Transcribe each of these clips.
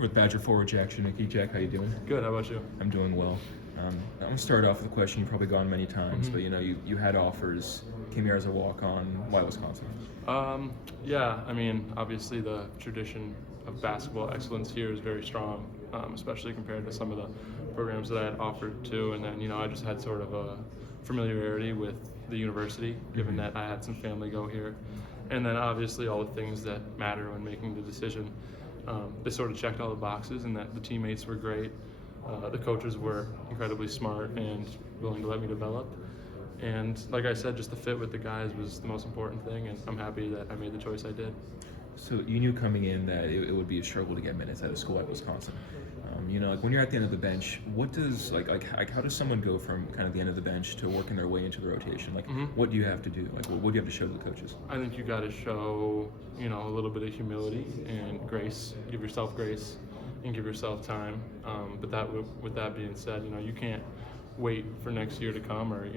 With Badger forward Jack Janicki. Jack, how you doing? Good. How about you? I'm doing well. I'm gonna start off with a question you've probably gotten many times, but you had offers, came here as a walk-on. Why Wisconsin? Yeah. I mean, obviously the tradition of basketball excellence here is very strong, especially compared to some of the programs that I had offered to. And then I just had sort of a familiarity with the university, given that I had some family go here, and then obviously all the things that matter when making the decision. They sort of checked all the boxes, and that the teammates were great. The coaches were incredibly smart and willing to let me develop. And like I said, just the fit with the guys was the most important thing, and I'm happy that I made the choice I did. So you knew coming in that it would be a struggle to get minutes at a school like Wisconsin. When you're at the end of the bench, what does how does someone go from kind of the end of the bench to working their way into the rotation? What do you have to do? What do you have to show to the coaches? I think you got to show a little bit of humility and grace. Give yourself grace and give yourself time. But with that being said, you can't wait for next year to come, or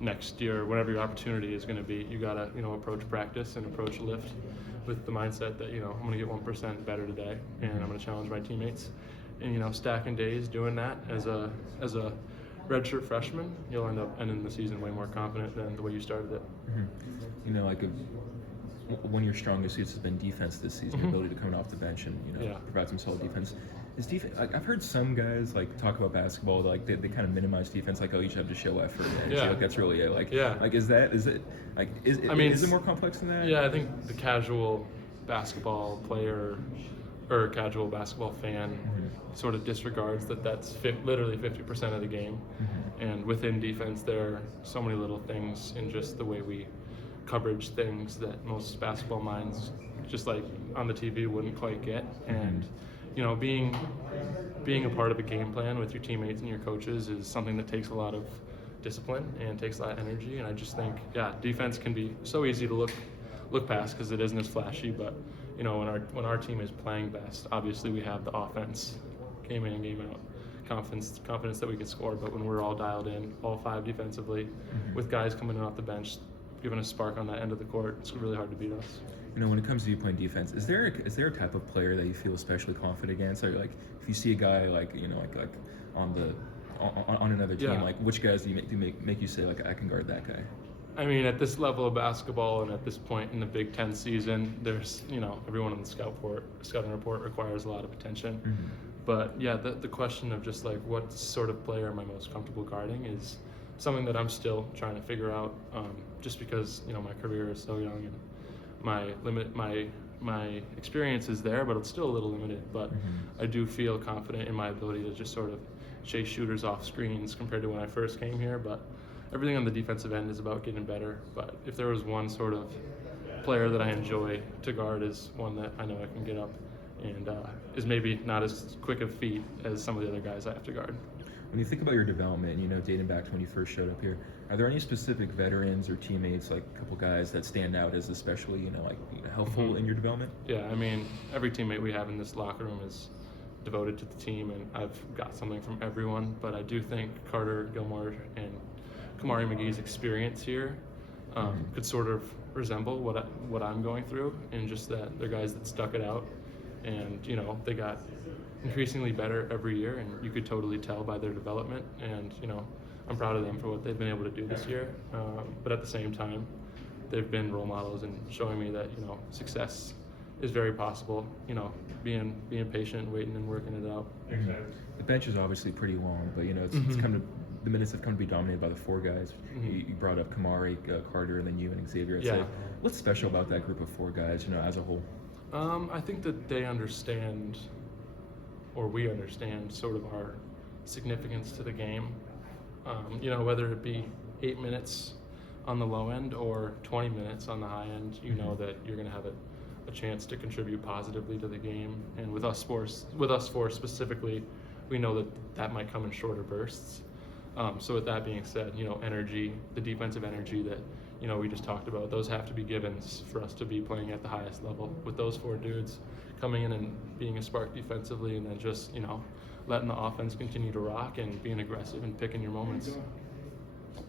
next year, whatever your opportunity is going to be. You gotta approach practice and approach lift with the mindset that I'm going to get 1% better today, and I'm going to challenge my teammates. And stacking days doing that as a redshirt freshman, you'll end up ending the season way more confident than the way you started it. One of your strongest suits has been defense this season, your ability to come off the bench and provide some solid defense. Is defense? I've heard some guys talk about basketball, they kind of minimize defense, you just have to show effort. And that's really it. Is it more complex than that? Yeah, I think the casual basketball player or casual basketball fan sort of disregards that's literally 50% of the game. And within defense, there are so many little things in just the way we coverage things that most basketball minds, just like on the TV, wouldn't quite get. And being a part of a game plan with your teammates and your coaches is something that takes a lot of discipline and takes a lot of energy. And I just think, defense can be so easy to look past because it isn't as flashy. But when our team is playing best, obviously we have the offense, game in and game out, confidence that we can score. But when we're all dialed in, all five defensively, with guys coming in off the bench, giving a spark on that end of the court, it's really hard to beat us. When it comes to you playing defense, is there a type of player that you feel especially confident against? Or if you see a guy on another team, which guys do make you say I can guard that guy? I mean, at this level of basketball and at this point in the Big Ten season, there's everyone on the scouting report requires a lot of attention. But the question of just what sort of player am I most comfortable guarding is something that I'm still trying to figure out. Just because my career is so young and my experience is there, but it's still a little limited. But I do feel confident in my ability to just sort of chase shooters off screens compared to when I first came here. But everything on the defensive end is about getting better. But if there was one sort of player that I enjoy to guard, is one that I know I can get up and is maybe not as quick of feet as some of the other guys I have to guard. When you think about your development, dating back to when you first showed up here, are there any specific veterans or teammates, a couple guys that stand out as especially, helpful in your development? Yeah, I mean, every teammate we have in this locker room is devoted to the team, and I've got something from everyone. But I do think Carter Gilmore and Kamari McGee's experience here could sort of resemble what I'm going through, and just that they're guys that stuck it out, and they got increasingly better every year, and you could totally tell by their development. And I'm proud of them for what they've been able to do this year. But at the same time, they've been role models and showing me that success is very possible. Being patient, waiting, and working it out. The bench is obviously pretty long, but it's come to the minutes have come to be dominated by the four guys. You brought up Kamari, Carter, and then you and Xavier. What's special about that group of four guys, as a whole? I think that they understand, or we understand, sort of our significance to the game. Whether it be 8 minutes on the low end or 20 minutes on the high end, that you're going to have a chance to contribute positively to the game. And with us four specifically, we know that might come in shorter bursts. So with that being said, energy, the defensive energy that we just talked about, those have to be givens for us to be playing at the highest level. With those four dudes coming in and being a spark defensively, and then just letting the offense continue to rock and being aggressive and picking your moments.